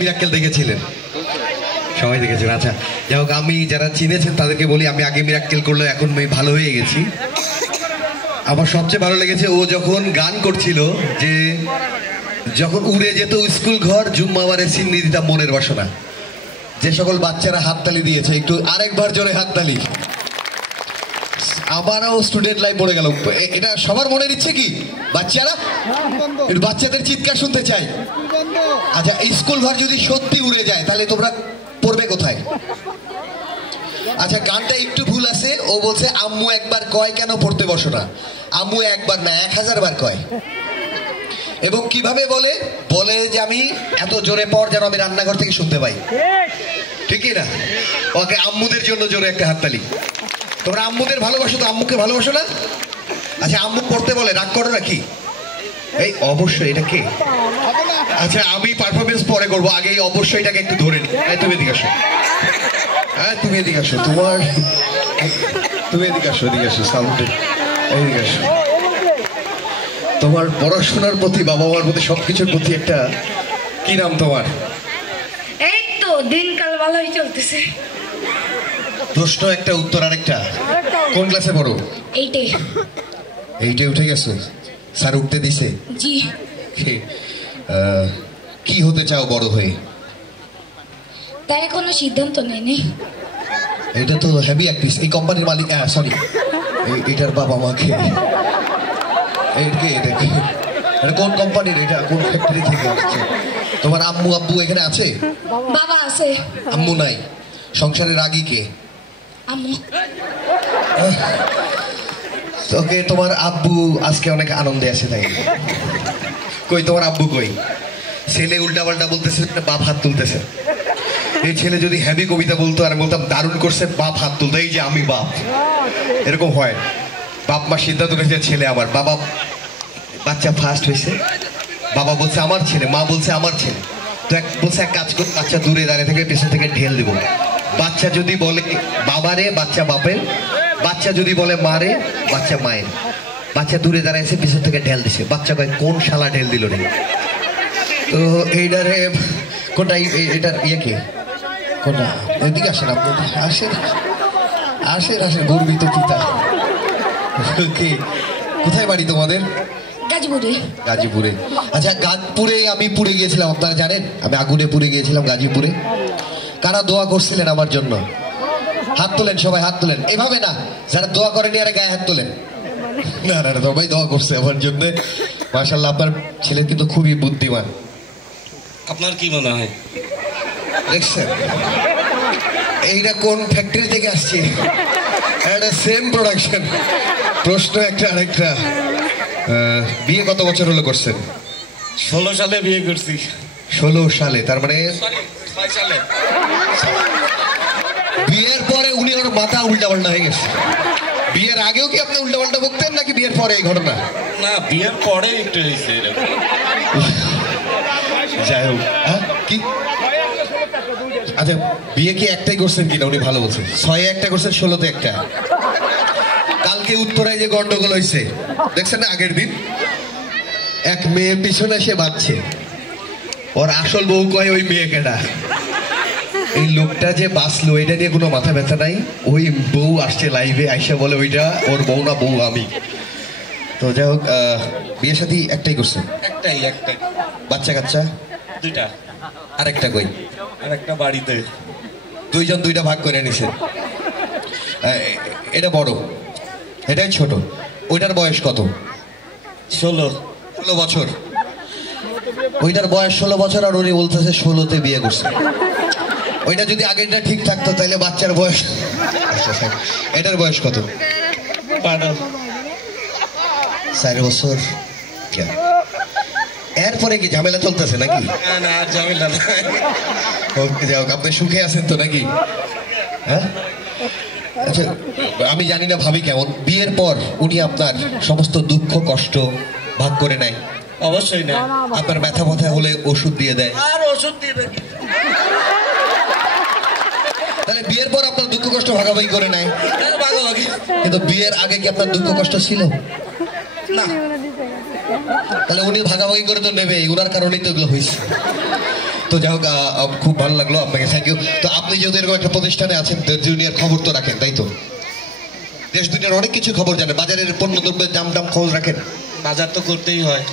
মিরাক্কেল দেখেছিলেন? সবাই দেখেছেন। আচ্ছা, যাই হোক, আমি যারা চিনেছেন তাদেরকে বলি, আমি আগে মিরাক্কেল করলে এখন আমি ভালো হয়ে গেছি। আমার সবচেয়ে ভালো লেগেছে ও যখন গান করছিল, যে যখন উড়ে যেত স্কুল ঘর, জুম্মাবারে সিন্নি দিতাম মনের বাসনা। যে সকল বাচ্চারা হাততালি দিয়েছে, একটু আরেকবার জোরে হাততালি। আমারও স্টুডেন্ট লাইফ পড়ে গেল। এটা সবার মনের ইচ্ছে কি বাচ্চারা? বাচ্চাদের চিৎকার শুনতে চাই। আচ্ছা, স্কুল ঘর যদি সত্যি উড়ে যায় তাহলে তোমরা পড়বে কোথায়? আচ্ছা, গানটা একটু ভুল আছে। ও বলছে আম্মু একবার কয় কেন পড়তে বসো না। আম্মু একবার না 1000 বার কয়। এবং কিভাবে বলে? বলে যে আমি এত জোরে পড় যেন আমি রান্নাঘর থেকে শুনতে পাই। ঠিকই না? ওকে, আম্মুদের জন্য জোরে একটা হাততালি। তোমরা আম্মুদের ভালোবাসো তো? আম্মুকে ভালোবাসো না? আচ্ছা, আম্মু পড়তে বলে রাগ করো নাকি? এই অবশ্যই। এটা কে? আচ্ছা, আমি পারফরমেন্স পরে করবো, আগে এই অবশ্যই এটাকে একটু ধরে নি। তুমি এদিকে আসো। হ্যাঁ, তুমি এদিকে আসো। তুমি এদিকে আসো, এদিকে আসো। সাউন্ডে এদিকে আসো। তোমার পড়াশোনার প্রতি, বাবা মার প্রতি, সবকিছুর প্রতি একটা, কি নাম তোমার? এই তো দিনকাল ভালোই চলতেছে। প্রশ্ন একটা, উত্তর আরেকটা। কোন ক্লাসে পড়ো? এইটে উঠে গেছো? স্যার উঠতে দিছে? জি। কি হতে চাও বড় হয়ে? তাই কোনো সিদ্ধান্ত নেই। এটা তো হেভি অ্যাক্ট্রেস, এই কোম্পানির মালিক। সরি, এটার বাবা মাকে। এটা কোন কোম্পানির? এটা কোন ফ্যাক্টরি থেকে আসছে? তোমার আম্মু আব্বু এখানে আছে? বাবা আছে। আম্মু নাই। সংসারের রাগী কে? আম্মু। ওকে, তোমার আব্বু আজকে অনেক আনন্দে আছে তাই? কই তোমার আব্বু কই? ছেলে উল্টা পাল্টা বলতেছে, বাপ হাত তুলতেছে। এই ছেলে যদি হেভি কবিতা বলতো আর বলতাম দারুণ করছে, বাপ হাত তুলতো। এই যে আমি বাপ, এরকম হয়। বাপ মা সিদ্ধান্ত নিয়েছে ছেলে আমার। বাবা, বাচ্চা ফার্স্ট হয়েছে, বাবা বলছে আমার ছেলে, মা বলছে আমার ছেলে। তো বলছে এক কাজ কর, বাচ্চা দূরে দাঁড়িয়ে থেকে পেছন থেকে ঢেল দেবো। বাচ্চা যদি বলে বাবারে, বাচ্চা বাপের। বাচ্চা যদি বলে মারে, বাচ্চা মায়ের। বাচ্চা দূরে দাঁড়াইছে, পিছন থেকে ঢেল দিছে। বাচ্চা কয় কোন শালা ঢেল দিল রে? তো এইটারে কোনটা? এটার ইয়ে কে? কোনটা? এদিকে আসেন আপনি, আসেন আসেন আসেন। গর্বিত পিতা। কোথায় বাড়ি তোমাদের? গাজীপুরে। গাজীপুরে। আচ্ছা, গাজীপুরে আমি পুড়ে গিয়েছিলাম, আপনারা জানেন? আমি আগুনে পুড়ে গিয়েছিলাম গাজীপুরে। কারা দোয়া করছিলেন আমার জন্য? হাত তোলেন, সবাই হাত তোলেন। এভাবে না, যারা দোয়া করেনি আরে গায়ে হাত তোলেন। না না, সবাই দোয়া করছে আমার জন্য। মাশাআল্লাহ, আপনার ছেলে কিন্তু খুবই বুদ্ধিমান। আপনার কি মনে হয়? দেখছেন এইটা কোন ফ্যাক্টরি থেকে আসছে? একটা সেম প্রোডাকশন। প্রশ্ন একটা আরেকটা। বিয়ে কত বছর হলো করছেন? 16 সালে বিয়ে করছি। 16 সালে? তার মানে 6 সালে। বিয়ের পরে উনি ওর মাথা উল্টা পাল্টা হয়ে গেছে। বিয়ের আগেও কি আপনি উল্টা পাল্টা বকতেন নাকি বিয়ের পরে এই ঘটনা? না, বিয়ের পরে একটু হয়েছে এরকম। যাই হোক, কি আচ্ছা, বিয়ে কি একটাই করছেন কিনা উনি ভালো বলছেন? 6-এ একটা করছেন, 16-তে একটা। কালকে উত্তরায় যে গন্ডগোল হয়েছে দেখছেন না? আগের দিন এক মেয়ের পিছনে সে বাঁচছে। ওর আসল বউ কয় ওই মেয়ে কেডা? এই লোকটা যে বাঁচলো এটা নিয়ে কোনো মাথা ব্যথা নাই। ওই বউ আসছে লাইভে, আইসা বলে ওইটা ওর বউ না, বউ আমি। তো যাই হোক, বিয়ে শাদী একটাই করছে? একটাই। বাচ্চা কাচ্চা? 2টা। আরেকটা কই? আরেকটা বাড়িতে। 2জন 2টা ভাগ করে নিছে। এটা বড়, এটাই ছোট। ওইটার বয়স কত? 16 বছর। ওইটার বয়স 16 বছর আর উনি বলতেছে 16-তে বিয়ে করছে। ওইটা যদি আগেরটা ঠিক থাকতো তাহলে বাচ্চার বয়স। এটার বয়স কত? 4 বছর। এরপরে কি ঝামেলা চলতেছে নাকি? না, ঝামেলা না। আপনি সুখে আছেন তো নাকি? হ্যাঁ, আচ্ছা, আমি জানি না ভাবি কেমন। বিয়ের পর উনি আপনার সমস্ত দুঃখ কষ্ট ভাগ করে নেয়? অবশ্যই না। আপনার ব্যথা ব্যথা হলে ওষুধ দিয়ে দেয়? আর ওষুধ দিয়ে দেয়। তাহলে বিয়ের পর আপনার দুঃখ কষ্ট ভাগাভাগি করে নেয়? ভাগাভাগি। কিন্তু বিয়ের আগে কি আপনার দুঃখ কষ্ট ছিল না? তাহলে উনি ভাগাভাগি করে তো নেবে, ওনার কারণেই তো এগুলো হয়েছে। তো যাই হোক খুব ভালো লাগলো আপনাকে, থ্যাংক ইউ। তো আপনি যেহেতু এরকম একটা প্রতিষ্ঠানে আছেন, দেশ দুনিয়ার খবর তো রাখেন, তাই তো? দেশ দুনিয়ার অনেক কিছু খবর জানেন, বাজারের পণ্য দ্রব্যের দাম টাম খোঁজ রাখেন। বাজার তো করতেই হয়।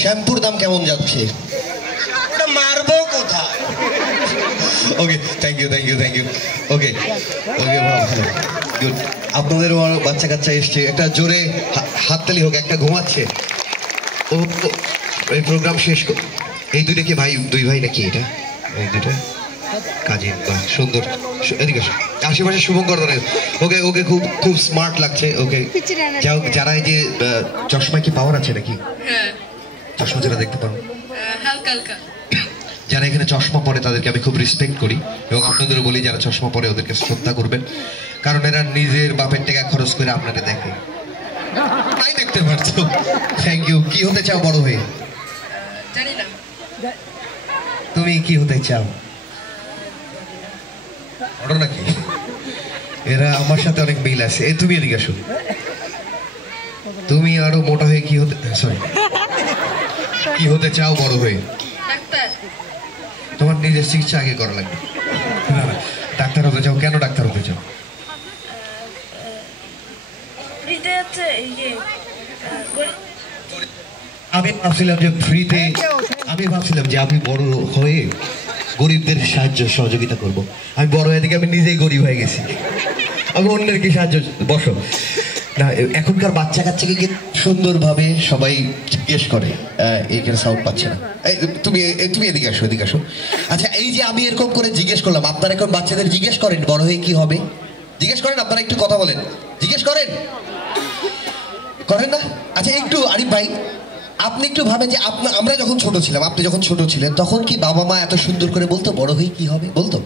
শ্যাম্পুর দাম কেমন যাচ্ছে? ওটা মারবো কোথায়? Okay, thank you thank you thank you. Okay okay, ভালো গুড। আপনাদেরও বাচ্চা কাচ্চা এসছে, একটা জোরে হাততালি হোক। একটা ঘুমাচ্ছে, ও এই প্রোগ্রাম শেষ এই দুইটা কি ভাই? দুই ভাই নাকি এটা? এই দুইটা কাজিন, বাহ সুন্দর। এদিকে আশেপাশে শুভঙ্কর ধরে। ওকে ওকে, খুব খুব স্মার্ট লাগছে। ওকে, যাই হোক, যারা এই যে চশমায় কি পাওয়ার আছে নাকি? চশমা যারা দেখতে পান, যারা এখানে চশমা পরে তাদেরকে আমি খুব রেসপেক্ট করি, এবং আপনাদেরও বলি যারা চশমা পরে ওদেরকে শ্রদ্ধা করবেন, কারণ এরা নিজের বাপের টাকা খরচ করে আপনাকে দেখে, তাই দেখতে পারছো। Thank you. কি হতে চাও বড় হয়ে? জানি না। তুমি কি হতে চাও? বড় নাকি? এরা আমার সাথে অনেক মিল আছে। তুমি এদিকে আসো। তুমি আরো মোটা হয়ে কি হতে, সরি, কি হতে চাও বড় হয়ে? ডাক্তার। তোমার নিজের চিকিৎসা আগে করা লাগবে। না না, ডাক্তার হতে চাও? কেন ডাক্তার হতে চাও? আমি ভাবছিলাম যে ফ্রিতে, আমি ভাবছিলাম যে আমি বড় হয়ে গরিবদের সাহায্য সহযোগিতা করব। আমি বড় হয়ে দেখে আমি নিজেই গরিব হয়ে গেছি, আমি অন্যের কি সাহায্য। বসো না, এখনকার বাচ্চা কাচ্চাকে কি সুন্দরভাবে সবাই জিজ্ঞেস করে, এইখানে সাউন্ড পাচ্ছে না। তুমি তুমি এদিকে আসো, এদিকে আসো। আচ্ছা, এই যে আমি এরকম করে জিজ্ঞেস করলাম, আপনারা এখন বাচ্চাদের জিজ্ঞেস করেন বড় হয়ে কি হবে? জিজ্ঞেস করেন? আপনারা একটু কথা বলেন, জিজ্ঞেস করেন? করেন না? আচ্ছা, একটু আরিফ ভাই, আপনি একটু ভাবেন যে আমরা যখন ছোট ছিলাম, আপনি যখন ছোট ছিলেন, তখন কি বাবা মা এত সুন্দর করে বলতো বড় হয়ে কি হবে? বলতো?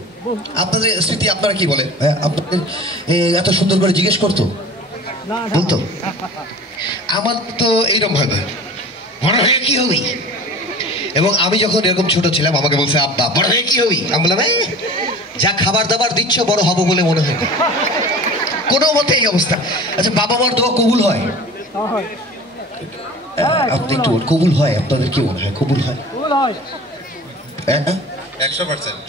আপনাদের স্মৃতি, আপনারা কি বলেন? আপনাদের এত সুন্দর করে জিজ্ঞেস করতো? বলতো? আমার তো এইরকম ভাবে, বড় হয়ে কি হবি? এবং আমি যখন এরকম ছোট ছিলাম, আমাকে বলছে আব্বা বড় হয়ে কি হবি? আমি বললাম যা খাবার দাবার দিচ্ছ বড় হবো বলে মনে হয় না, কোনো মতে এই অবস্থা। আচ্ছা, বাবা মার দোয়া কবুল হয়? আপনি একটু কবুল হয়? আপনাদের কি মনে হয় কবুল হয়? 100%।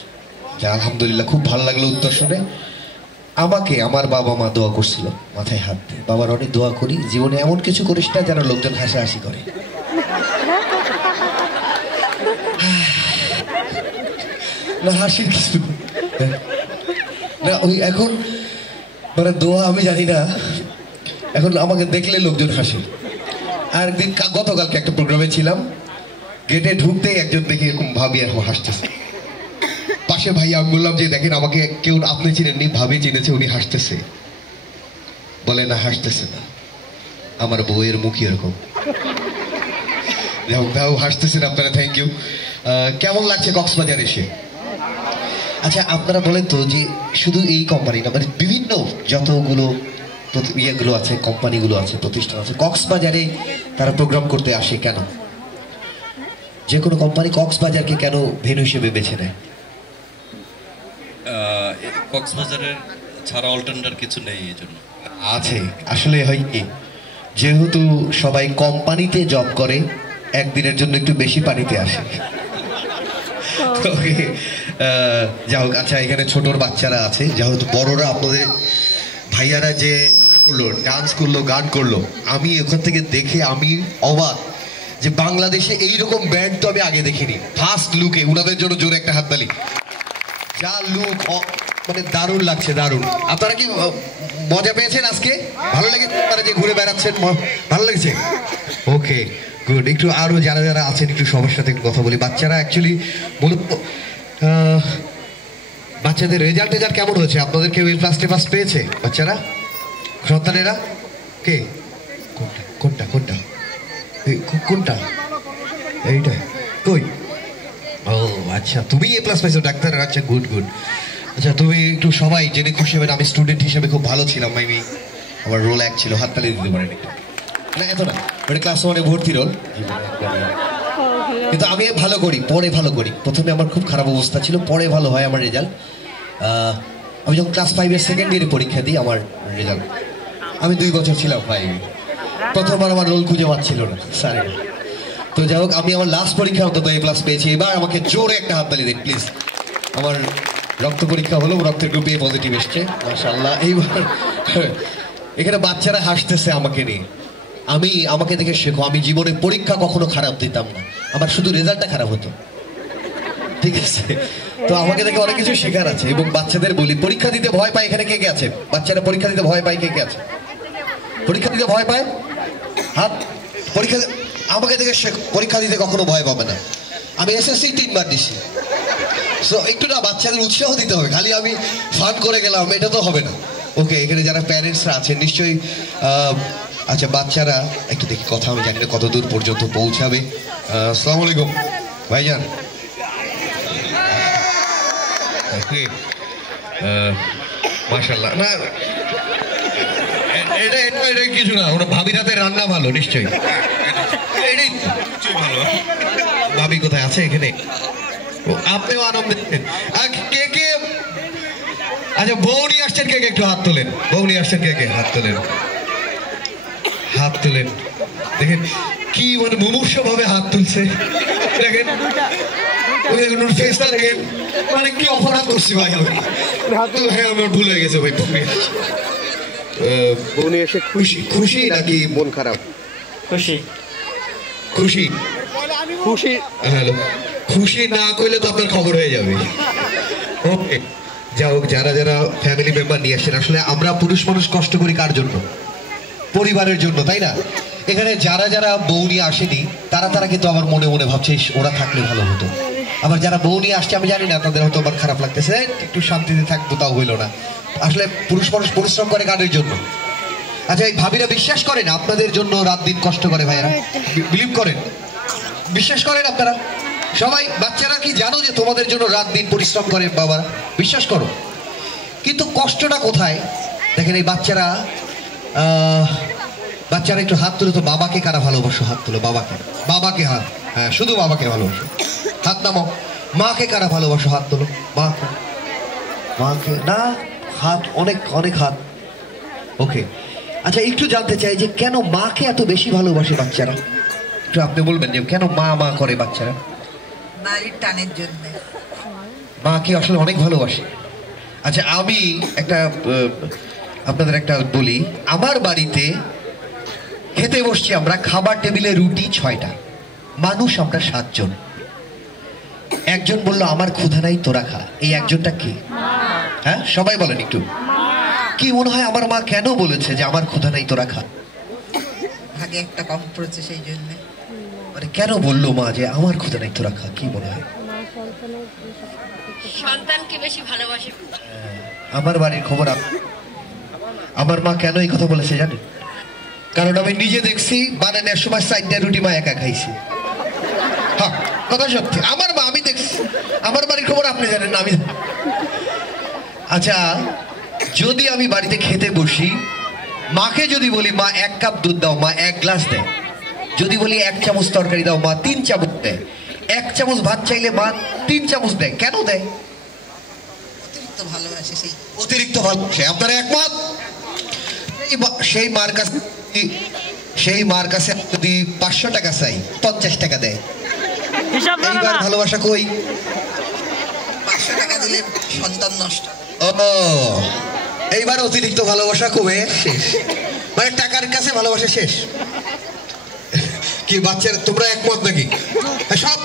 আলহামদুলিল্লাহ, খুব ভালো লাগলো উত্তর শুনে। আমাকে আমার বাবা মা দোয়া করছিল মাথায় হাত দিয়ে, বাবার অনেক দোয়া করি, জীবনে এমন কিছু করিস না যেন লোকজন হাসাহাসি করে। না, হাসির কিছু না, ওই এখন মানে দোয়া আমি জানি না, এখন আমাকে দেখলে লোকজন হাসে। আর একদিন গতকালকে একটা প্রোগ্রামে ছিলাম, গেটে ঢুকতেই একজন দেখি এরকম ভাবি এখন হাসতেছে পাশে। ভাই আমি বললাম যে দেখেন, আমাকে কেউ আপনি চিনেননি, ভাবি চিনেছে, উনি হাসতেছে। বলে না, হাসতেছে না, আমার বউয়ের মুখই এরকম। হাসতেছেন আপনারা, থ্যাংক ইউ। কেমন লাগছে কক্সবাজার এসে? আচ্ছা, আপনারা বলেন তো যে শুধু এই কোম্পানি না, মানে বিভিন্ন যতগুলো ইয়েগুলো আছে, কোম্পানিগুলো আছে, প্রতিষ্ঠান আছে, কক্সবাজারে তারা প্রোগ্রাম করতে আসে কেন? যে কোনো কোম্পানি কক্সবাজারকে কেন ভেন্যু হিসেবে বেছে নেয়? কক্সবাজারের ছাড়া অল্টারনেটিভ কিছু নেই, এই জন্য আছে। আসলে হয় কি, যেহেতু সবাই কোম্পানিতে জব করে, একদিনের জন্য একটু বেশি পানিতে আসে। যাই হোক, আচ্ছা, এখানে ছোটর বাচ্চারা আছে, যেহেতু বড়রা আপনাদের ভাইয়ারা যে করলো, ডান্স করলো, গান করলো, আমি ওখান থেকে দেখে আমি অবাক যে বাংলাদেশে এইরকম ব্যান্ড তো আমি আগে দেখিনি। ফার্স্ট লুকে ওনাদের জন্য জোরে একটা হাততালি। যা লুক, মানে দারুণ লাগছে, দারুণ। আপনারা কি মজা পেয়েছেন আজকে? ভালো লেগেছে? আপনারা যে ঘুরে বেড়াচ্ছেন ভালো লেগেছে? ওকে, গুড। একটু আরো যারা যারা আছেন একটু সবার সাথে একটু কথা বলি। বাচ্চারা অ্যাকচুয়ালি মূলত বাচ্চাদের রেজাল্ট কেমন হয়েছে? আপনাদের কেউ ক্লাসে ফার্স্ট পেয়েছে? বাচ্চারা, সন্তানেরা? কে? কোনটা কোনটা কোনটা কোনটা? এইটা কই? ও আচ্ছা, তুমি এ প্লাস পাইছো ডাক্তার? আচ্ছা, গুড গুড। আচ্ছা, তুমি একটু সবাই জেনে খুশি হবেন, আমি স্টুডেন্ট হিসেবে খুব ভালো ছিলাম। মেবি আমার রোল এক ছিল, হাততালি দিতে পারেন একটু। না, এত না, ওটা ক্লাস 1-এ ভর্তি রোল। কিন্তু আমি ভালো করি, পরে ভালো করি। প্রথমে আমার খুব খারাপ অবস্থা ছিল, পরে ভালো হয় আমার রেজাল্ট। আমি যখন ক্লাস 5-এর সেকেন্ড ইয়ারে পরীক্ষা দিই, আমার রেজাল্ট, আমি 2 বছর ছিলাম 5-এ, প্রথমবার আমার রোল খুঁজে পাচ্ছিল না স্যার। তো যাই হোক, আমি আমার লাস্ট পরীক্ষা অন্তত A+ পেয়েছি। এবার আমাকে জোরে একটা হাততালি দিন প্লিজ। আমার রক্ত পরীক্ষা হলো, রক্তের গ্রুপ A পজিটিভ এসছে, মাশাআল্লাহ। এইবার এখানে বাচ্চারা হাসতেছে আমাকে নিয়ে। আমাকে দেখে শেখো, আমি জীবনে পরীক্ষা কখনো খারাপ দিতাম না, আমার শুধু রেজাল্টটা খারাপ হতো, ঠিক আছে? তো আমাকে দেখে অনেক কিছু শেখার আছে। এবং বাচ্চাদের বলি, পরীক্ষা দিতে ভয় পায় এখানে কে কে আছে? বাচ্চারা পরীক্ষা দিতে ভয় পায় কে কে আছে? পরীক্ষা দিতে ভয় পায় হাত। পরীক্ষা আমাকে দেখে শেখো, পরীক্ষা দিতে কখনো ভয় পাবে না। আমি SSC 3 বার দিছি। সো একটু না বাচ্চাদের উৎসাহ দিতে হবে, খালি আমি ফান করে গেলাম এটা তো হবে না। ওকে, এখানে যারা প্যারেন্টসরা আছেন নিশ্চয়ই আচ্ছা বাচ্চারা একটু দেখি, কথা আমি জানি না কত দূর পর্যন্ত পৌঁছাবে। আসসালামু আলাইকুম ভাইজান। মাশাআল্লাহ। না এটা কিছু না, ওরা ভাবির হাতে রান্না ভালো নিশ্চয়ই। এটাই ভালো। ভাবি কোথায় আছে এখানে? আপনিও আনন্দ দিচ্ছেন। কে কে আচ্ছা বউ নিয়ে আসছেন কে কে? একটু হাত তোলেন। বউ নিয়ে আসছেন কে কে? হাত তোলেন, হাত তোলেন। দেখেন কি মানে মুমূর্ষ ভাবে হাত তুলছে, দেখেন ওর ফেসটা দেখেন, মানে কি অপরাধ করছি ভাই আমি। হ্যাঁ আমার ভুল হয়ে গেছে ভাই। বউ নিয়ে এসে খুশি খুশি নাকি মন খারাপ? খুশি খুশি খুশি। হ্যালো, খুশি না করলে তো আপনার খবর হয়ে যাবে। ওকে, যা হোক, যারা যারা ফ্যামিলি মেম্বার নিয়ে আসেন, আসলে আমরা পুরুষ মানুষ কষ্ট করি কার জন্য? পরিবারের জন্য, তাই না? এখানে যারা যারা বউ নিয়ে আসেনি তারা কিন্তু আমার মনে মনে ভাবছে ওরা থাকলে ভালো হতো। আবার যারা বউ নিয়ে আসছে আমি জানি না, তাদের হয়তো আমার খারাপ লাগতেছে, একটু শান্তিতে থাকবো, তাও হইলো না। আসলে পুরুষ মানুষ পরিশ্রম করে কাদের জন্য? আচ্ছা এই ভাবিরা বিশ্বাস করেন আপনাদের জন্য রাত দিন কষ্ট করে? ভাইয়েরা বিলিভ করেন, বিশ্বাস করেন আপনারা সবাই? বাচ্চারা কি জানো যে তোমাদের জন্য রাত দিন পরিশ্রম করে বাবারা? বিশ্বাস করো। কিন্তু কষ্টটা কোথায় দেখেন, এই বাচ্চারা একটু হাত তুলে তো। বাবাকে কারা ভালোবাসো? হাত তুলো। বাবাকে, বাবাকে হাত, হ্যাঁ শুধু বাবাকে ভালোবাসো, হাত নামাও। মাকে কারা ভালোবাসো? হাত তুলো। মাকে, মাকে না, হাত অনেক অনেক হাত। ওকে, আচ্ছা একটু জানতে চাই যে কেন মাকে এত বেশি ভালোবাসে বাচ্চারা? একটু আপনি বলবেন যে কেন মা মা করে বাচ্চারা? নারীর টানের জন্য। মাকে আসলে অনেক ভালোবাসে। আচ্ছা আমি একটা আপনাদের একটা বলি, আমার বাড়িতে খেতে বসছি আমরা, খাবার টেবিলে রুটি 6টা, মানুষ আমরা 7 জন। একজন বলল আমার ক্ষুধা নাই তোরা খা। এই একজনটা কি? হ্যাঁ সবাই বলেন একটু, কি মনে হয় আমার মা কেন বলেছে যে আমার ক্ষুধা নাই তোরা খা? আগে একটা কম পড়েছে সেই জন্য। মানে কেন বললো মা যে আমার ক্ষুধা নাই তোরা খা? কি মনে হয়? সন্তানকে বেশি ভালোবাসে। আমার বাড়ির খবর আমার মা কেন এই কথা বলেছে জানেন? কারণ আমি নিজে দেখছি বানানোর সময় 4টা রুটি মা একা খাইছি। হ্যাঁ কথা সত্যি, আমার মা, আমি দেখছি। আমার বাড়ির খবর আপনি জানেন না, আমি। আচ্ছা যদি আমি বাড়িতে খেতে বসি, মাকে যদি বলি মা 1 কাপ দুধ দাও, মা 1 গ্লাস দেয়। যদি বলি 1 চামচ তরকারি দাও, মা 3 চামচ দেয়। 1 চামচ ভাত চাইলে মা 3 চামচ দেয়। কেন দেয়? অতিরিক্ত ভালোবাসে। সেই অতিরিক্ত ভালোবাসে। আপনারা একমত? সেই মার কাছে যদি 500 টাকা চাই, 50 টাকা দেয়। এইবার ভালোবাসা কই? 500 টাকা দিলে সন্তান নষ্ট। ও, এইবার অতিরিক্ত ভালোবাসা কমে শেষ, মানে টাকার কাছে ভালোবাসা শেষ। কি বাচ্চারা তোমরা একমত নাকি? সব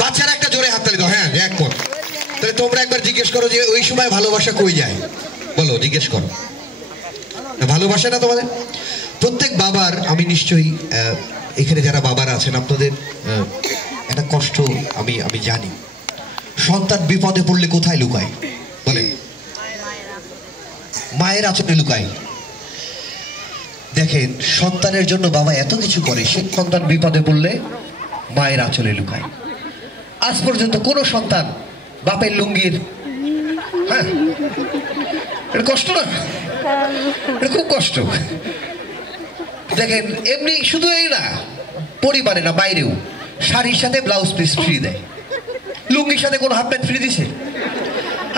বাচ্চারা একটা জোরে হাততালি দাও। হ্যাঁ একমত। তাহলে তোমরা একবার জিজ্ঞেস করো যে ওই সময় ভালোবাসা কই যায়? বলো, জিজ্ঞেস করো। ভালোবাসা না তোমাদের? প্রত্যেক বাবার, আমি নিশ্চয়ই এখানে যারা বাবারা আছেন আপনাদের একটা কষ্ট আমি জানি। সন্তান বিপদে পড়লে কোথায় লুকায় বলেন? মায়ের আঁচলে লুকায়। দেখেন সন্তানের জন্য বাবা এত কিছু করে, সে সন্তান বিপদে পড়লে মায়ের আঁচলে লুকায়। আজ পর্যন্ত কোনো সন্তান বাপের লুঙ্গির, হ্যাঁ এটা কষ্ট না? এটা খুব কষ্ট। দেখেন এমনি শুধু এই না, পরিবারে না বাইরেও শাড়ির সাথে ব্লাউজ পিস ফ্রি দেয়, লুঙ্গির সাথে কোনো হাফ প্যান্ট ফ্রি দিছে?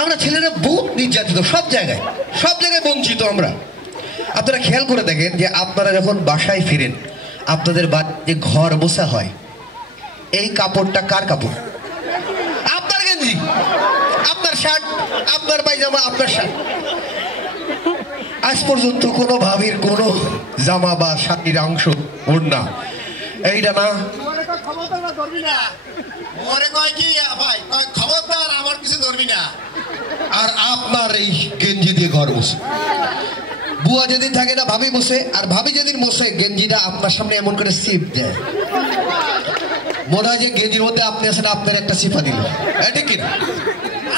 আমরা ছেলেরা বহুত নির্যাতিত, সব জায়গায় বঞ্চিত আমরা। আপনারা খেয়াল করে দেখেন যে আপনারা যখন বাসায় ফিরেন, আপনাদের বাড়িতে ঘর মোছা হয়, এই কাপড়টা কার কাপড়? আপনার গেঞ্জি, আপনার শার্ট, আপনার পায়জামা, আপনার শার্ট। আজ পর্যন্ত কোনো ভাবির কোনো জামা বা শাড়ির অংশ ওর না, এইটা না। ওরে কয় কি ভাই, কয় খবরদার আমার কিছু ধরবি না। আর আপনার এই গেঞ্জি দিয়ে ঘর বসে বুয়া যেদিন থাকে না ভাবি বসে, আর ভাবি যেদিন বসে গেঞ্জিটা আপনার সামনে এমন করে সিপ দেয়, মনে হয় যে গেঞ্জির মধ্যে আপনি আছেন, আপনার একটা সিপা দিল। এটা কি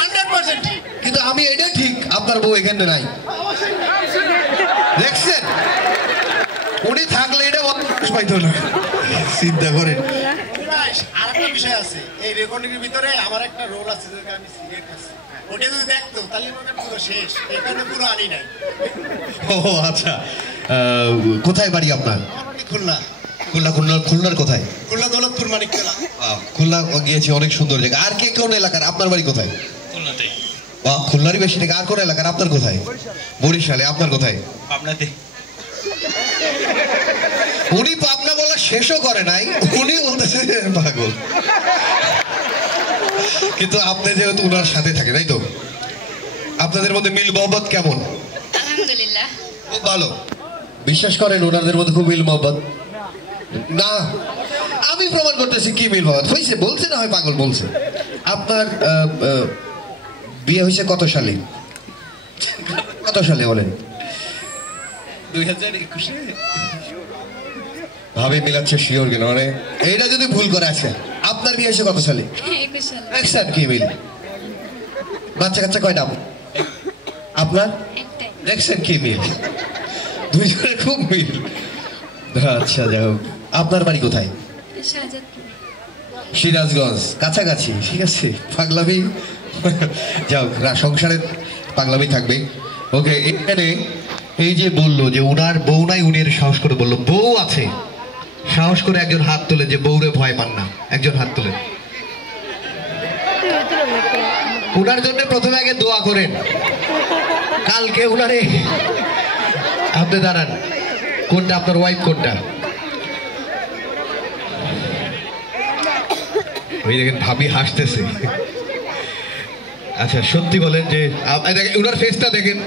100% ঠিক। কিন্তু আমি এটা ঠিক, আপনার বউ এখানে নাই। দেখছেন, উনি থাকলে এটা পাইতো না। চিন্তা করেন। আরেকটা বিষয় আছে, এই রেকর্ডিং এর ভিতরে আমার একটা রোল আছে, যেটা আমি সিলেক্ট করছি। ওটা যদি দেখতো তাহলে মনে পুরো শেষ, এখানে পুরো আনি নাই। ও আচ্ছা, কোথায় বাড়ি আপনার? খুলনা। খুলনার কোথায়? খুলনা দৌলতপুর মানিকতলা। খুলনা গিয়েছি, অনেক সুন্দর জায়গা। আর কে কোন এলাকার? আপনার বাড়ি কোথায়? খুলনাতেই। খুলনারই বেশি থেকে। আর কোন এলাকার? আপনার কোথায়? বরিশালে। আপনার কোথায়? পাবনাতে। উনি পাবনা বলা শেষও করে নাই, উনি বলতেছে পাগল। কিন্তু আপনি যেহেতু উনার সাথে থাকে, তাই তো? আপনাদের মধ্যে মিল মোহব্বত কেমন? আলহামদুলিল্লাহ। খুব ভালো। বিশ্বাস করেন ওনাদের মধ্যে খুব মিল মোহব্বত না, আমি প্রমাণ করতেছি কি মিল মোহব্বত হয়েছে। বলছে না হয় পাগল বলছে। আপনার বিয়ে হয়েছে কত সালে? কত সালে বলেন? 2021-এ। ভাবে মিলাচ্ছে শিওর কিনা, মানে এইটা যদি ভুল করে আছে। আপনার বিয়ে হয়েছে কত সালে? 21 সালে। দেখছেন কি মিল? বাচ্চা কাচ্চা কয়টা আপনার? একটাই। দেখছেন কি মিল? দুইজনের খুব মিল। আচ্ছা, যাই হোক। আপনার বাড়ি কোথায়? শাহজাদপুর। সিরাজগঞ্জ, কাছাকাছি। ঠিক আছে, পাগলামি যাও, সংসারে পাগলামি থাকবে। ওকে, এখানে এই যে বললো যে উনার বউ নাই, উনি এর সাহস করে বললো বউ আছে। সাহস করে একজন হাত তোলে যে বউরে ভয় পান না, একজন হাত তোলে। উনার জন্য প্রথমে আগে দোয়া করেন, কালকে উনারে। আপনি দাঁড়ান, কোনটা আপনার ওয়াইফ? কোনটা? ওই দেখেন ভাবি হাসতেছে। আচ্ছা, সত্যি বলেন যে উনার ফেসটা দেখেন।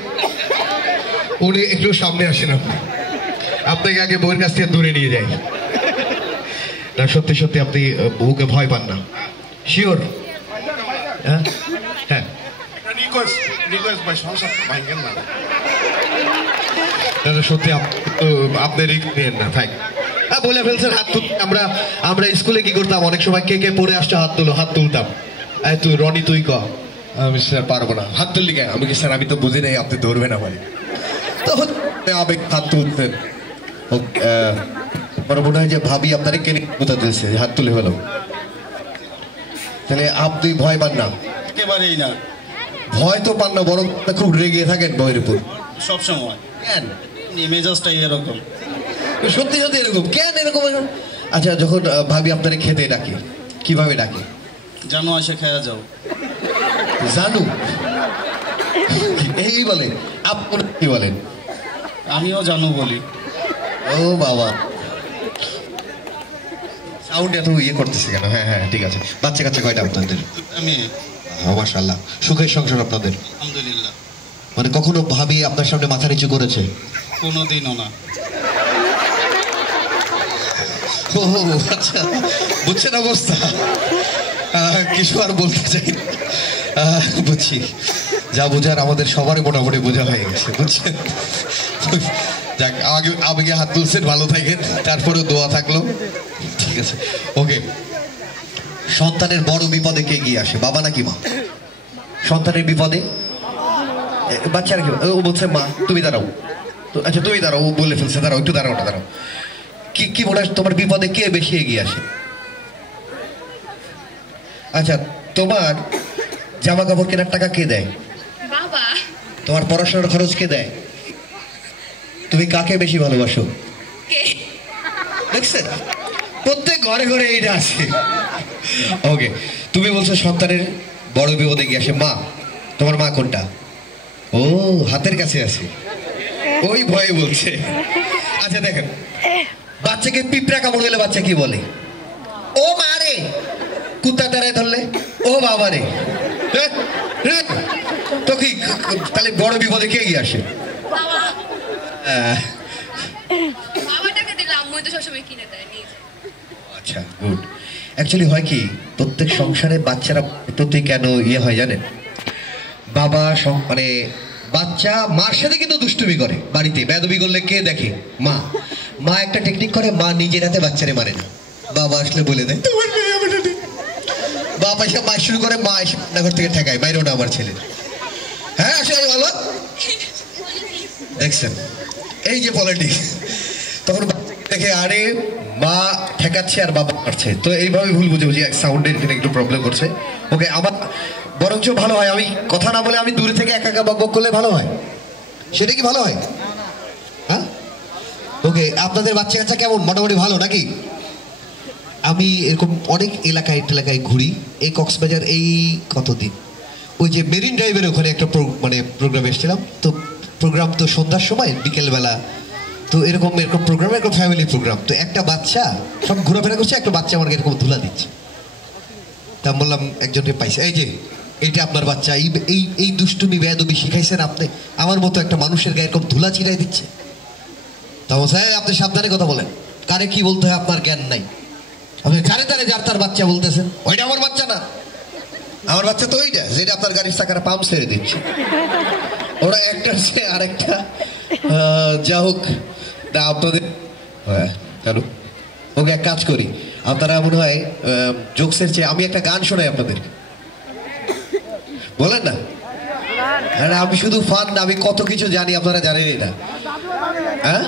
উনি একটু সামনে আসেন, আপনাকে আগে বউয়ের কাছ থেকে দূরে নিয়ে যায় না। সত্যি সত্যি আপনি বউকে ভয় পান না? শিওর? হ্যাঁ হ্যাঁ, রিকোয়েস্ট ভাই, সংসার ভাঙেন না। সত্যি আপনি রিস্ক নেন না। থাক, বলে ফেলছেন হাত তুল। আমরা স্কুলে কি করতাম, অনেক সময় কে কে পড়ে আসছে হাত তুলো, হাত তুলতাম। তুই রনি, তুই ক। আমি স্যার পারবো না। হাত তুললি কেন? আমি কি স্যার, আমি তো বুঝি নাই আপনি ধরবেন আমার। তখন আবেগ হাত তুলতেন। আমার মনে হয় যে ভাবি আপনার কেন কোথা দিয়েছে, হাত তুলে হলো। তাহলে আপনি ভয় পান না? একেবারেই না। ভয় তো পান না, বরং খুব রেগে থাকেন বইয়ের উপর সব সময়। কেন? মেজাজটাই এরকম। সত্যি সত্যি এরকম কেন? এরকম। আচ্ছা, যখন ভাবি আপনারা খেতে ডাকে, কিভাবে ডাকে? জানো, আসে খায়া যাও। জানু এই বলেন? আপনারা কি বলেন? আমিও জানো বলি। ও বাবা, সাউন্ড এত ইয়ে করতেছে কেন? হ্যাঁ হ্যাঁ, ঠিক আছে। বাচ্চা কাচ্চা কয়টা আপনাদের? আমি। মাশাআল্লাহ, সুখের সংসার আপনাদের। আলহামদুলিল্লাহ। মানে কখনো ভাবি আপনার সামনে মাথা নিচু করেছে? কোনোদিনও না। ও আচ্ছা, বুঝছেন অবস্থা? কিছু আর বলতে চাই না। বুঝছি, যা বোঝার আমাদের সবারই মোটামুটি বোঝা হয়ে গেছে, বুঝছেন? যাক, আবেগে হাত তুলছেন, ভালো থাকেন। তারপরেও দোয়া থাকলো। ঠিক আছে, ওকে। সন্তানের বড় বিপদে কে গিয়ে আসে, বাবা নাকি মা? সন্তানের বিপদে বাচ্চারা কি? ও বলছে মা। তুমি দাঁড়াও। আচ্ছা, তুমি দাঁড়াও। ও বলে ফেলছে দাঁড়াও, একটু দাঁড়াও না, দাঁড়াও। কি মনে হয় তোমার বিপদে কে বেশি এগিয়ে আসে? আচ্ছা, তোমার জামা কাপড় কেনার টাকা কে দেয়? বাবা। তোমার পড়াশোনার খরচ কে দেয়? তুমি কাকে বেশি ভালোবাসো? কে? দেখছেন, প্রত্যেক ঘরে ঘরে এইটা আছে। ওকে, তুমি বলছো সন্তানের বড় বিপদে গিয়ে আসে মা। তোমার মা কোনটা? ও, হাতের কাছে আছে, ওই ভয়ে বলছে। আচ্ছা দেখেন, বাচ্চাকে পিঁপড়া কামড় দিলে বাচ্চা কি বলে? ও মারে কুত্তা দাঁড়ায় ধরলে, ও বাবা রে, তো কি তাহলে বড় বিপদে কে গিয়ে আসে? আচ্ছা গুড। অ্যাকচুয়ালি হয় কি, প্রত্যেক সংসারে বাচ্চারা প্রতি কেন ইয়ে হয় জানেন, বাবা মানে বাচ্চা মার সাথে কিন্তু দুষ্টুমি করে, বাড়িতে বেয়াদবি করলে কে দেখে? মা। মা একটা টেকনিক করে, মা নিজের হাতে বাচ্চারে মারে না, বাবা আসলে বলে দেয় তোমার মেয়ে আমার হাতে। বাবা এসে মা শুরু করে, মা এসে রান্নাঘর থেকে ঠেকায়, বাইরেও না আমার ছেলে। হ্যাঁ আসলে ভালো দেখছেন, এই যে পলিটিক্স। তখন দেখে আরে মা ঠেকাচ্ছে আর বাবা মারছে, তো এইভাবে ভুল বুঝে বুঝি সাউন্ডের এখানে একটু প্রবলেম করছে। ওকে, আমার বরঞ্চ ভালো হয় আমি কথা না বলে আমি দূরে থেকে একা একা বক বক করলে ভালো হয়, সেটা কি ভালো হয়? হ্যাঁ ওকে, আপনাদের বাচ্চা কাচ্চা কেমন? মোটামুটি ভালো নাকি? আমি এরকম অনেক এলাকায় ঘুরি, এই কক্সবাজার এই কতদিন ওই যে মেরিন ড্রাইভের ওখানে একটা মানে প্রোগ্রাম এসেছিলাম, তো প্রোগ্রাম তো সন্ধ্যার সময় বিকেলবেলা, তো এরকম প্রোগ্রাম, এরকম ফ্যামিলি প্রোগ্রাম, তো একটা বাচ্চা সব ঘোরাফেরা করছে, একটা বাচ্চা আমাকে এরকম ধুলা দিচ্ছে। তা বললাম একজনকে পাইছে, এই যে এইটা আপনার বাচ্চা, এই দুষ্টুমি বেয়াদবি শিখাইছেন আপনি, আমার মতো একটা মানুষের গায়ে এরকম ধুলা চিরাই দিচ্ছে। তা বলছে আপনি সাবধানে কথা বলেন, কারে কি বলতে হয় আপনার জ্ঞান নাই, আপনি কারে তারে যার তার বাচ্চা বলতেছেন, ওইটা আমার বাচ্চা না, আমার বাচ্চা তো ওইটা যেটা আপনার গাড়ির চাকার পাম্প ছেড়ে দিচ্ছে। ওরা একটা আরেকটা যা হোক না আপনাদের। হ্যালো, ওকে এক কাজ করি, আপনারা মনে হয় জোকসের চেয়ে আমি একটা গান শোনাই আপনাদের, বলেন না? আরে আমি শুধু ফান না, আমি কত কিছু জানি, আপনারা জানেন এটা। হ্যাঁ,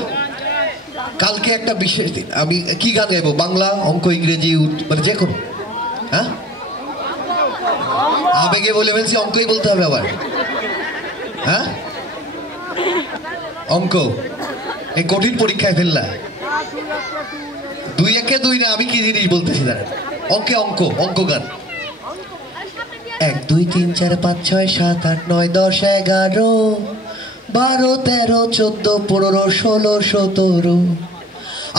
কালকে একটা বিশেষ দিন, আমি কি গান গাইবো? বাংলা, অঙ্ক, ইংরেজি, মানে যে কোনো। হ্যাঁ, আবেগে বলে ফেলছি, অঙ্কই বলতে হবে আবার। হ্যাঁ, অঙ্ক এই কঠিন পরীক্ষায় ফেললা, 2 1 2 না, আমি কি জিনিস বলতেছি না, অঙ্ক গান। 1 2 3 4 5 6 7 8 9 10 11 12 13 14 15 16 17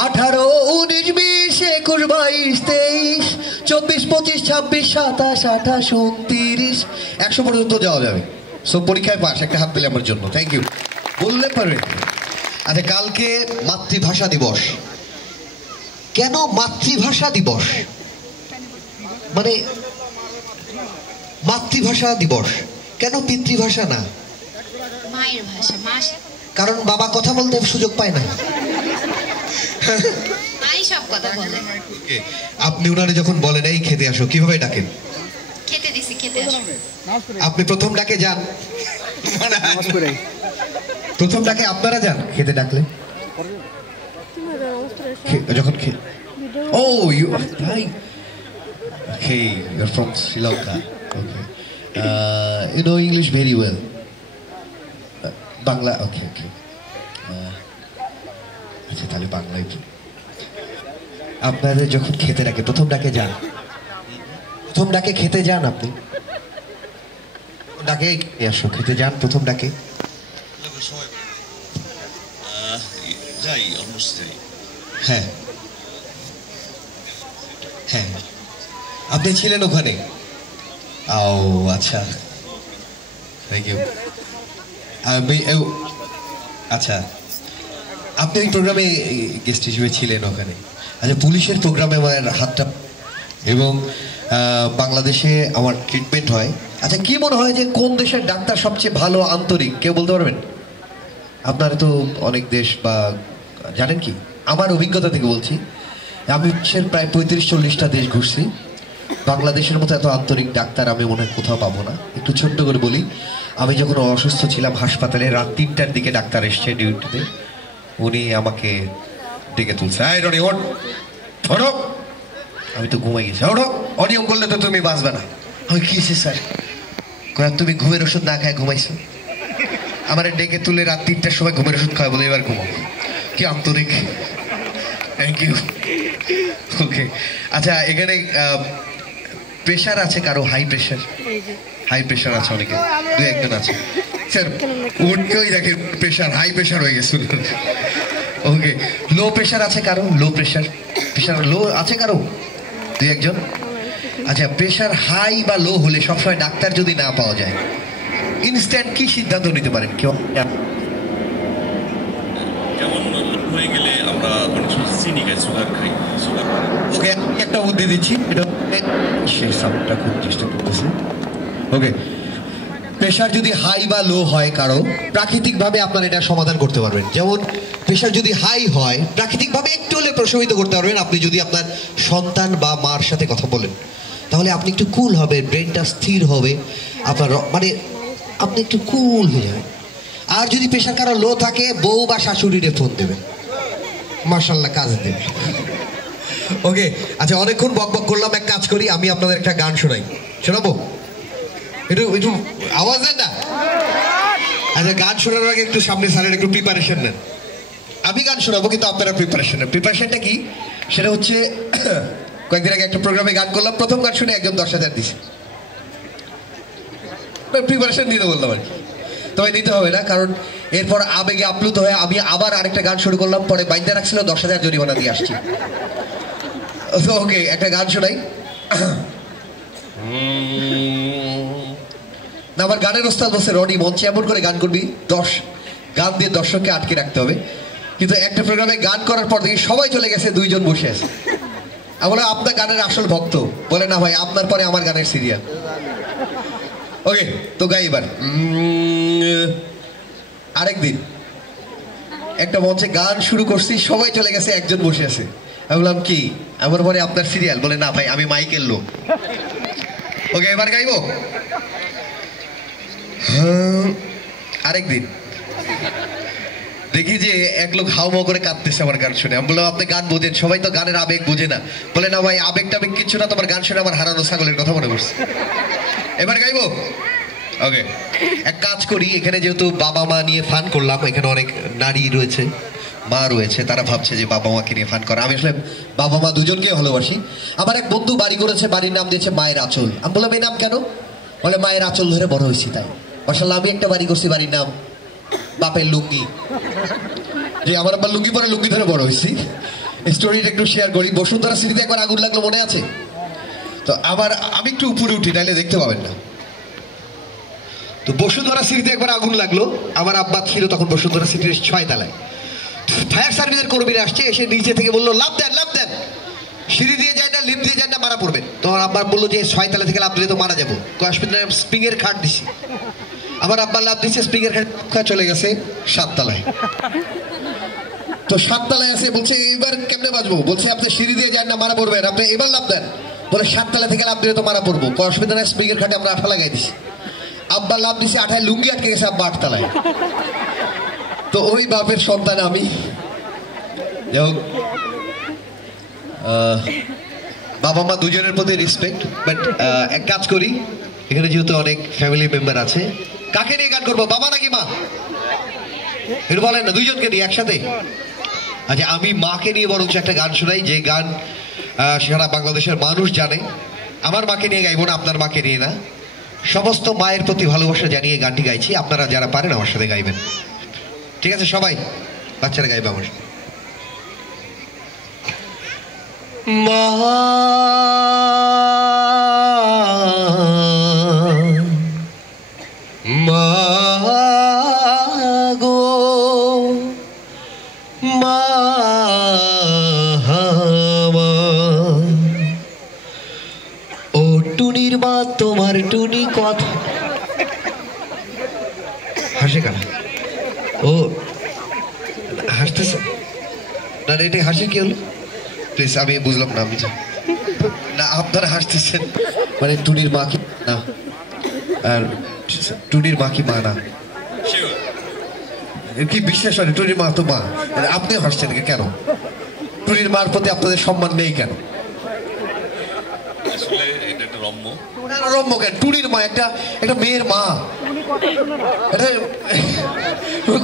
18 19 20 21 22 23 24 25 26 27 28 29 100 পর্যন্ত যাওয়া যাবে। সব পরীক্ষায় পাস, একটা হাত পেলে আমার জন্য, থ্যাংক ইউ। বললে পারবে। আচ্ছা, কালকে মাতৃভাষা দিবস। কেন মাতৃভাষা দিবস? মানে মাতৃভাষা দিবস কেন, পিতৃভাষা না? মায়ের ভাষা, কারণ বাবা কথা বলতে সুযোগ পায় না। মাই সব কথা বলে। আপনি উনারে যখন বলেন এই খেতে আসো, কিভাবে ডাকেন? খেতে দিছি, খেতে আসো। আপনি প্রথম ডাকে যান, প্রথম ডাকে আপনারা যান খেতে ডাকলে, যখন ও ইউ ভাই, hey you're from Sri Lanka, okay, you know English very well, Bangla, okay, আচ্ছা তাহলে বাংলায়। আপনাদের যখন খেতে ডাকে প্রথম ডাকে যান, প্রথম ডাকে খেতে যান, আপনি ডাকে আসো খেতে যান, প্রথম ডাকে যাই, অলমোস্ট যাই। হ্যাঁ হ্যাঁ, আপনি ছিলেন ওখানে? ও আচ্ছা, থ্যাংক ইউ। আচ্ছা, আপনি ওই প্রোগ্রামে গেস্ট হিসেবে ছিলেন ওখানে। আচ্ছা, পুলিশের প্রোগ্রামে আমার হাতটা, এবং বাংলাদেশে আমার ট্রিটমেন্ট হয়। আচ্ছা, কি মনে হয় যে কোন দেশের ডাক্তার সবচেয়ে ভালো, আন্তরিক, কেউ বলতে পারবেন? আপনারা তো অনেক দেশ বা জানেন কি, আমার অভিজ্ঞতা থেকে বলছি, আমি বিশ্বের প্রায় 35-40টা দেশ ঘুরছি, বাংলাদেশের মতো এত আন্তরিক ডাক্তার আমি মনে হয় কোথাও পাবো না। একটু ছোট্ট করে বলি, আমি যখন অসুস্থ ছিলাম হাসপাতালে, রাত 3টার দিকে ডাক্তার এসছে ডিউটিতে, উনি আমাকে ডেকে তুলছে, এই রনি ওঠ, ওঠো। আমি তো ঘুমাই গেছি, ওঠো, অনিয়ম করলে তো তুমি বাঁচবে না। আমি কি স্যার? তুমি ঘুমের ওষুধ না খায় ঘুমাইছো? আমার ডেকে তুলে রাত 3টার সময় ঘুমের ওষুধ খাওয়া, বলে এবার ঘুমাও। কি আন্তরিক, থ্যাংক ইউ। ওকে, আচ্ছা, এখানে প্রেশার আছে কারো? হাই প্রেশার আছে অনেকে, 2-1 আছে। স্যার উঠকেই দেখে প্রেশার, হাই প্রেশার হয়ে গেছে। ওকে, লো প্রেশার আছে কারো? লো প্রেশার লো আছে কারো? দুই একজন। আচ্ছা, প্রেশার হাই বা লো হলে সবসময় ডাক্তার যদি না পাওয়া যায়, ইনস্ট্যান্ট কি সিদ্ধান্ত নিতে পারেন কেউ? যেমন হয়ে গেলে আমরা অনেক সময় চিনি খাই, সুগার খাই, সুগার। ওকে, আমি একটা বুদ্ধি দিচ্ছি, এটা সেই সাউন্ডটা খুব চেষ্টা করতেছি। ওকে, প্রেশার যদি হাই বা লো হয় কারো, প্রাকৃতিকভাবে আপনারা এটা সমাধান করতে পারবেন। যেমন প্রেশার যদি হাই হয়, প্রাকৃতিকভাবে একটু হলে প্রশমিত করতে পারবেন। আপনি যদি আপনার সন্তান বা মার সাথে কথা বলেন, তাহলে আপনি একটু কুল হবে, ব্রেনটা স্থির হবে, আপনার মানে আপনি একটু কুল হয়ে যাবেন। আর যদি প্রেশার কারো লো থাকে, বউ বা শাশুড়িরে ফোন দেবেন, মাশাআল্লাহ কাজ দেবে। ওকে, আচ্ছা অনেকক্ষণ বক বক করলাম, এক কাজ করি, আমি আপনাদের একটা গান শোনাই, শোনাবো? একটু একটু আওয়াজ দেন না। আচ্ছা, গান শোনানোর আগে একটু সামনে স্যারের একটু প্রিপারেশন নেন। আমি গান শোনাবো, কিন্তু আপনারা প্রিপারেশন নেন। প্রিপারেশনটা কি? সেটা হচ্ছে কয়েকদিন আগে একটা প্রোগ্রামে গান করলাম, প্রথম গান শুনে একজন 10,000 দিছে। প্রিপারেশন দিতে বললাম আর কি। তবে নিতে হবে না, কারণ এরপর আবেগে আপ্লুত হয়ে আমি আবার আরেকটা গান শুরু করলাম, পরে বাইন্দা রাখছিল 10,000 জরিমানা দিয়ে আসছি। ওকে, একটা গান শোনাই। না, আমার গানের ওস্তাদ বলছে, রনি মঞ্চে এমন করে গান করবি 10 গান দিয়ে দর্শককে আটকে রাখতে হবে। কিন্তু একটা প্রোগ্রামে গান করার পর থেকে সবাই চলে গেছে, 2 জন বসে আছে। আমি বললাম, আপনার গানের আসল ভক্ত? বলে না ভাই, আপনার পরে আমার গানের সিরিয়াল। ওকে, তো গাই এবার। আরেকদিন একটা মঞ্চে গান শুরু করছি, সবাই চলে গেছে, একজন বসে আছে। আমি বললাম, কি? আমার পরে আপনার সিরিয়াল? বলে না ভাই, আমি মাইকেল লোক। ওকে, এবার গাইবো। আরেকদিন দেখি যে এক লোক হাউমাউ করে কাঁদতেছে আমার গান শুনে। আমি বললাম, আপনি গান বোঝেন? সবাই তো গানের আবেগ বোঝে না। বলে না ভাই, আবেগ টাবেগ কিছু না, তোমার গান শুনে আমার হারানো ছাগলের কথা মনে পড়ছে। এবার গাইবো। ওকে, এক কাজ করি, এখানে যেহেতু বাবা মা নিয়ে ফান করলাম, এখানে অনেক নারী রয়েছে, মা রয়েছে, তারা ভাবছে যে বাবা মাকে নিয়ে ফান করা। আমি আসলে বাবা মা দুজনকে ভালোবাসি। আমার এক বন্ধু বাড়ি করেছে, বাড়ির নাম দিয়েছে মায়ের আঁচল। আমি বললাম, এই নাম কেন? বলে মায়ের আঁচল ধরে বড় হয়েছি তাই। মাশাআল্লাহ, আমি একটা বাড়ি করছি, বাড়ির নাম বাপের লুঙ্গি। যে আমার আব্বার লুঙ্গি পরে লুঙ্গি ধরে বড় হয়েছি। স্টোরিটা একটু শেয়ার করি। বসুন্ধরা সিটিতে একবার আগুন লাগলো, মনে আছে? তো আমি একটু উপরে উঠি, নাইলে দেখতে পাবেন না। তো বসুন্ধরা সিটিতে একবার আগুন লাগলো, আমার আব্বা ছিল তখন বসুন্ধরা সিটির 6 তলায়। ফায়ার সার্ভিসের কর্মীরা আসছে, এসে নিচে থেকে বললো, লাভ দেন, লাভ দেন। সিঁড়ি দিয়ে যায় না, লিফট দিয়ে যায় না, মারা পড়বেন। তোমার আব্বা বললো যে 6 তলা থেকে লাভ দিলে তো মারা যাবো। স্প্রিং এর খাট দিছি। আমার আব্বা লাভ দিচ্ছে, স্প্রিং এর খাট চলে গেছে 7 তলায়। তো 7 তলায় আছে, বলছে এবার কেমনে বাঁচবো? বলছে, আপনি সিঁড়ি দিয়ে যান না, মারা পড়বেন, আপনি এবার লাভ দেন। বলে 7 তলা থেকে লাভ দিলে তো মারা পড়বো। অসুবিধা নাই, স্প্রিং এর খাটে আমরা আঠা লাগাই দিছি। আব্বা লাভ দিছে, আঠায় লুঙ্গি আটকে গেছে, আব্বা 8 তলায়। তো ওই বাপের সন্তান আমি। বাবা মা দুজনের প্রতি রেসপেক্ট, বাট এক কাজ করি, এখানে যেহেতু অনেক ফ্যামিলি মেম্বার আছে, কাকে নিয়ে গান করবো, বাবা নাকি মা? এটা বলেন না, দুইজনকে নিয়ে একসাথে। আচ্ছা, আমি মাকে নিয়ে বরঞ্চ একটা গান শোনাই, যে গান সারা বাংলাদেশের মানুষ জানে। আমার মাকে নিয়ে গাইবো না, আপনার মাকে নিয়ে না, সমস্ত মায়ের প্রতি ভালোবাসা জানিয়ে গানটি গাইছি। আপনারা যারা পারেন আমার সাথে গাইবেন, ঠিক আছে? সবাই বাচ্চারা গাইবে আমার সাথে। মা মা গো মা, ও টুনির মা, তোমার টুনি কথা। হাসে কেন? ও হাসতেছে না, এটা হাসি কি হলো? প্লিজ, আমি বুঝলাম না। আমি না, আপনারা হাসতেছেন মানে টুনির মা কি না? আর টুনির মা কি মা না? কি বিশ্বাস হয়? টুনির মা তো মা। আপনিও হাসছেন কেন? টুনির মার প্রতি আপনাদের সম্মান নেই কেন? রম্য কেন? টুনির মা একটা মেয়ের মা।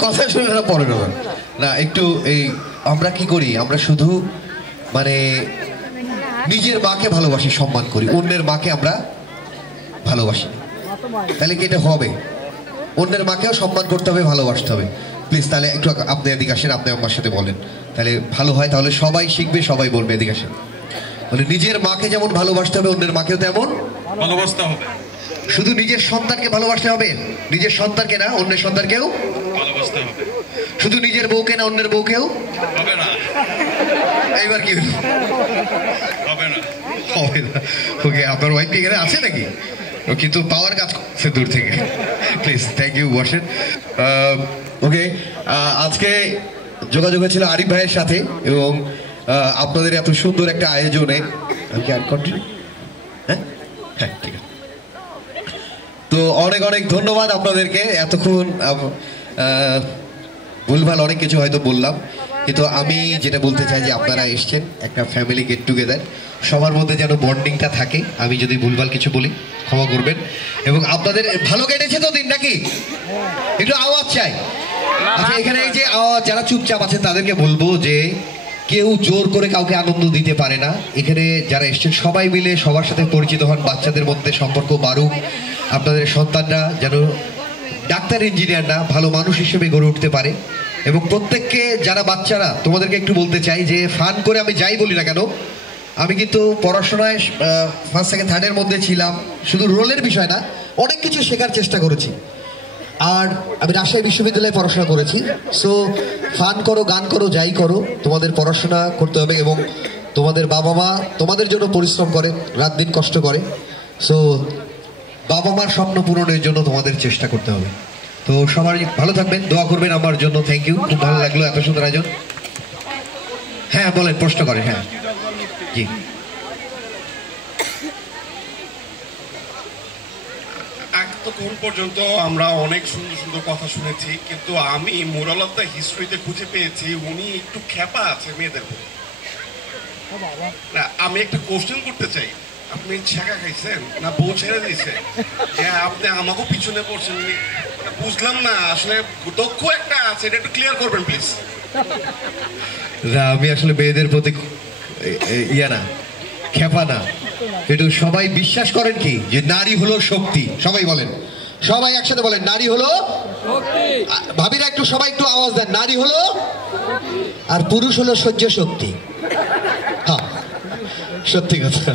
কথা শুনে না পড়ে না। একটু এই আমরা কি করি, আমরা শুধু মানে নিজের মাকে ভালোবাসি, সম্মান করি, অন্যের মাকে আমরা ভালোবাসি। তাহলে কি এটা হবে? অন্যের মাকেও সম্মান করতে হবে, ভালোবাসতে হবে। প্লিজ, তাহলে একটু আপনি এদিকে আসেন, আপনি আমার সাথে বলেন, তাহলে ভালো হয়। তাহলে সবাই শিখবে, সবাই বলবে। এদিকে আসেন। মানে নিজের মাকে যেমন ভালোবাসতে হবে অন্যের মাকেও তেমন ভালোবাসতে হবে। শুধু নিজের সন্তানকে ভালোবাসতে হবে, নিজের সন্তানকে না অন্যের সন্তানকেও ভালোবাসতে হবে। শুধু নিজের বউকে না অন্যের বউকেও হবে না, এইবার কি হলো? হবে না। হবে না। ওকে, আপনার ওয়াইফ কি এখানে আছে নাকি? ও কিন্তু পাওয়ার কাজ করছে দূর থেকে। প্লিজ, থ্যাংক ইউ, বসেন। ওকে, আজকে যোগাযোগ হয়েছিল আরিফ ভাইয়ের সাথে এবং আপনাদের এত সুন্দর একটা আয়োজনে আমি কি আর কন্টিনিউ? হ্যাঁ হ্যাঁ, ঠিক আছে। তো অনেক অনেক ধন্যবাদ আপনাদেরকে। এতক্ষণ ভুলভাল অনেক কিছু হয়তো বললাম, কিন্তু আমি যেটা বলতে চাই যে আপনারা এসছেন একটা ফ্যামিলি গেট টুগেদার, সবার মধ্যে যেন বন্ডিংটা থাকে। আমি যদি ভুলভাল কিছু বলি ক্ষমা করবেন। এবং আপনাদের ভালো কেটেছে তো দিন নাকি? একটু আওয়াজ চাই। আচ্ছা, এখানে এই যে যারা চুপচাপ আছে তাদেরকে বলবো যে কেউ জোর করে কাউকে আনন্দ দিতে পারে না। এখানে যারা এসছেন সবাই মিলে সবার সাথে পরিচিত হন, বাচ্চাদের মধ্যে সম্পর্ক বাড়ুক, আপনাদের সন্তানরা যেন ডাক্তার ইঞ্জিনিয়ার না ভালো মানুষ হিসেবে গড়ে উঠতে পারে। এবং প্রত্যেককে যারা বাচ্চারা তোমাদেরকে একটু বলতে চাই যে ফান করে আমি যাই বলি না কেন, আমি কিন্তু পড়াশোনায় ফার্স্ট সেকেন্ড থার্ডের মধ্যে ছিলাম, শুধু রোলের বিষয় না, অনেক কিছু শেখার চেষ্টা করেছি। আর আমি রাজশাহী বিশ্ববিদ্যালয়ে পড়াশোনা করেছি। সো ফান করো, গান করো, যাই করো, তোমাদের পড়াশোনা করতে হবে এবং তোমাদের বাবা মা তোমাদের জন্য পরিশ্রম করে, রাত দিন কষ্ট করে। সো বাবা মার স্বপ্ন পূরণের জন্য তোমাদের চেষ্টা করতে হবে। তো সবাই ভালো থাকবেন, দোয়া করবেন আমার জন্য। থ্যাংক ইউ, খুব ভালো লাগলো এত সুন্দর আয়োজন। হ্যাঁ বলেন, প্রশ্ন করেন। হ্যাঁ জি, এতক্ষণ পর্যন্ত আমরা অনেক সুন্দর সুন্দর কথা শুনেছি, কিন্তু আমি মোরাল অফ দ্য হিস্ট্রিতে খুঁজে পেয়েছি উনি একটু খ্যাপা আছে মেয়েদের প্রতি। না, আমি একটা কোশ্চেন করতে চাই, আপনি ছেঁকা খাইছেন না বউ ছেড়ে দিয়েছে যে আপনি আমাকেও পিছনে পড়ছেন? বুঝলাম না আসলে, দক্ষ একটা আছে, এটা একটু ক্লিয়ার করবেন প্লিজ। আমি আসলে মেয়েদের প্রতি ইয়া না, খেপা না, একটু সবাই বিশ্বাস করেন কি যে নারী হলো শক্তি। সবাই বলেন, সবাই একসাথে বলেন, নারী হলো ভাবিরা একটু সবাই একটু আওয়াজ দেন, নারী হলো আর পুরুষ হলো সহ্য শক্তি। হ্যাঁ, সত্যি কথা।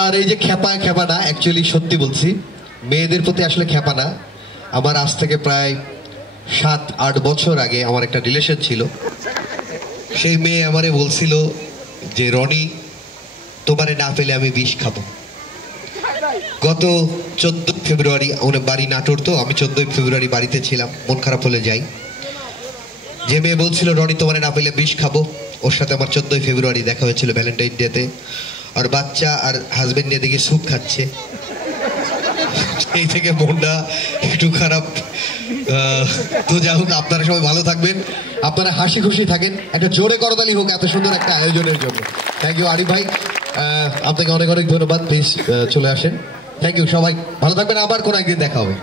আর এই যে খেপা খেপা না, অ্যাকচুয়ালি সত্যি বলছি, মেয়েদের প্রতি আসলে খেপা না। আমার আজ থেকে প্রায় 7-8 বছর আগে আমার একটা রিলেশন ছিল। সেই মেয়ে আমারে বলছিল যে রনি, তোমারে না পেলে আমি বিষ খাবো। গত 14 ফেব্রুয়ারি, ওনার বাড়ি নাটোর, তো আমি 14 ফেব্রুয়ারি বাড়িতে ছিলাম, মন খারাপ হলে যাই। যে মেয়ে বলছিল রনি তোমারে না পেলে বিষ খাবো, ওর সাথে আমার 14 ফেব্রুয়ারি দেখা হয়েছিল ভ্যালেন্টাইন ডেতে। আর বাচ্চা আর হাজবেন্ড নিয়ে দেখে স্যুপ খাচ্ছে। এই থেকে মনটা একটু খারাপ। তো যাই হোক, আপনারা সবাই ভালো থাকবেন, আপনারা হাসি খুশি থাকেন। একটা জোরে করতালি হোক এত সুন্দর একটা আয়োজনের জন্য। থ্যাংক ইউ আরিফ ভাই, আপনাকে অনেক অনেক ধন্যবাদ। প্লিজ চলে আসেন। থ্যাংক ইউ, সবাই ভালো থাকবেন, আবার কোনো একদিন দেখা হবে।